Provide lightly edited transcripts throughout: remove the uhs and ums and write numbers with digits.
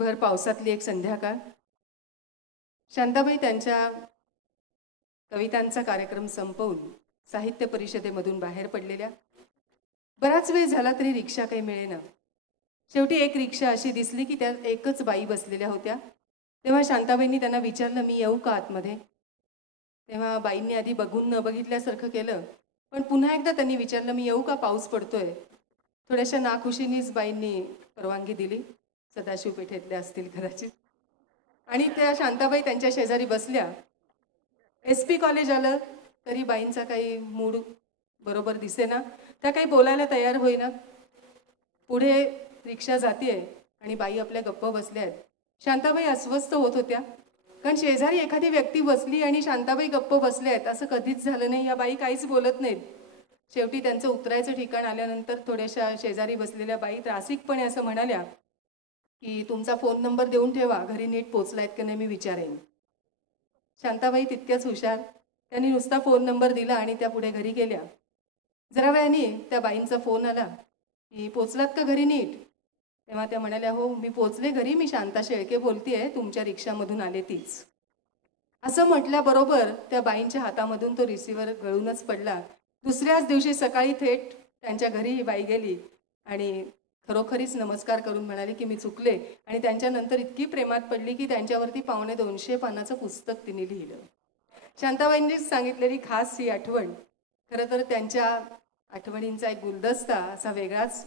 भर पावसातली एक संध्याकाळ. शांताबाई त्यांच्या कवितांचा कार्यक्रम संपवून साहित्य परिषदेमधून बाहेर पडलेल्या. बराच वेळ झाला तरी रिक्षा काही मिळेना. शेवटी एक रिक्षा अशी दिसली की त्यात एकच बाई बसलेल्या होत्या. तेव्हा शांताबाईंनी त्यांना विचारलं, मी येऊ का आतमध्ये? तेव्हा बाईंनी आधी बघून न बघितल्यासारखं केलं, पण पुन्हा एकदा त्यांनी विचारलं, मी येऊ का, पाऊस पडतोय? थोड्याशा नाखुशीनीच बाईंनी परवानगी दिली. सदाशिव पेठेतल्या असतील कदाचित. आणि त्या शांताबाई त्यांच्या शेजारी बसल्या. SP कॉलेज आलं तरी बाईंचा काही मूड बरोबर दिसेना. त्या काही बोलायला तयार होईना. पुढे रिक्षा जातीये आणि बाई आपल्या गप्प बसल्या आहेत. शांताबाई अस्वस्थ होत होत्या, कारण शेजारी एखादी व्यक्ती बसली आणि शांताबाई गप्प बसल्या आहेत असं कधीच झालं नाही. या बाई काहीच बोलत नाहीत. शेवटी त्यांचं उतरायचं ठिकाण आल्यानंतर थोड्याशा शेजारी बसलेल्या बाई त्रासिकपणे असं म्हणाल्या की तुमचा फोन नंबर देऊन ठेवा, घरी नीट पोचलायत की नाही मी विचारेन. शांताबाई तितक्याच हुशार. त्यांनी नुसता फोन नंबर दिला आणि त्या पुढे घरी गेल्या. जरा वेळाने त्या बाईंचा फोन आला की पोचलात का घरी नीट? तेव्हा त्या म्हणाल्या, हो मी पोचले घरी, मी शांता शेळके बोलतीये, तुमच्या रिक्षामधून आले तीच. असं म्हटल्याबरोबर त्या बाईंच्या हातामधून तो रिसिव्हर गळूनच पडला. दुसऱ्याच दिवशी सकाळी थेट त्यांच्या घरी ही बाई गेली आणि खरोखरीच नमस्कार करून म्हणाली की मी चुकले. आणि त्यांच्यानंतर इतकी प्रेमात पडली की त्यांच्यावरती 250 पानाचं पुस्तक तिने लिहिलं. शांताबाईंनीच सांगितलेली खास ही आठवण. खरं तर त्यांच्या आठवणींचा एक गुलदस्ता असा वेगळाच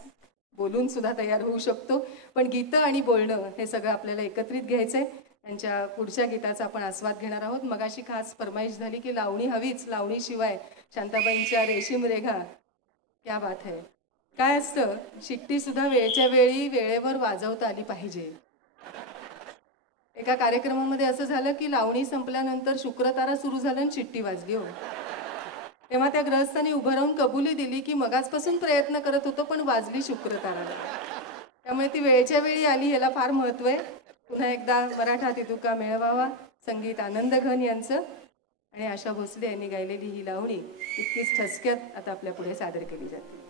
बोलून सुद्धा तयार होऊ शकतो. पण गीतं आणि बोलणं हे सगळं आपल्याला एकत्रित घ्यायचं आहे. त्यांच्या पुढच्या गीताचा आपण आस्वाद घेणार आहोत. मगाशी खास फरमाईश झाली की लावणी हवीच, लावणीशिवाय शांताबाईंच्या रेशीम रेघा क्या बात है. काय असतं, शिट्टीसुद्धा वेळच्या वेळी वेळेवर वाजवता आली पाहिजे. एका कार्यक्रमामध्ये असं झालं की लावणी संपल्यानंतर शुक्रतारा सुरू झालं आणि शिट्टी वाजली. हो, तेव्हा त्या ग्रहस्थांनी उभं राहून कबुली दिली की मगाचपासून प्रयत्न करत होतो पण वाजली शुक्रतारा. त्यामुळे ती वेळच्या वेळी आली, ह्याला फार महत्त्व आहे. पुन्हा एकदा मराठा तितुका मेळवावा, संगीत आनंद घन यांचं आणि आशा भोसले यांनी गायलेली ही लावणी इतकीच ठसक्यात आता आपल्या पुढे सादर केली जाते.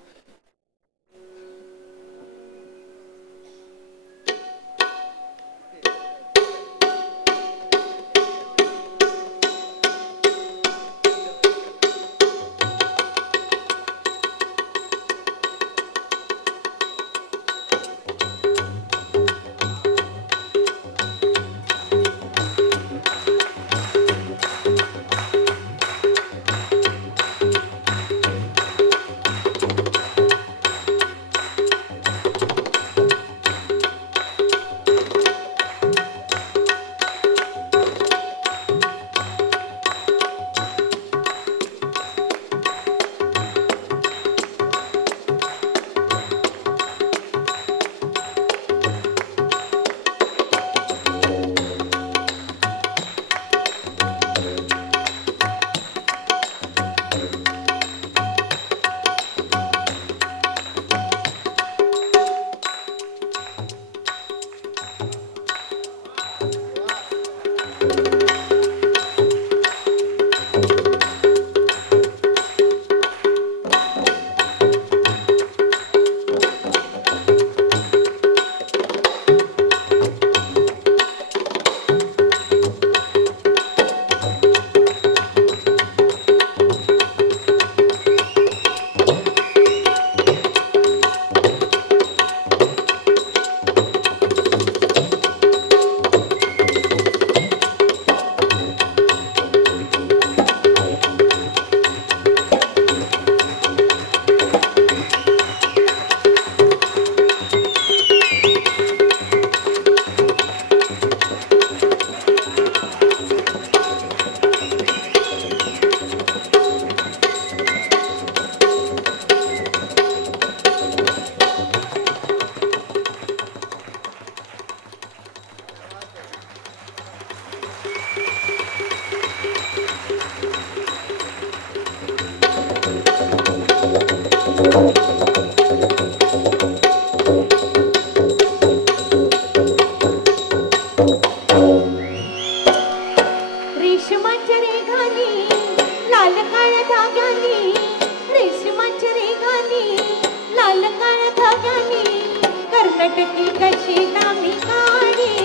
कर्नाटकी कशी नामी काढी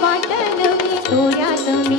वाटलं मी डोळ्यात मी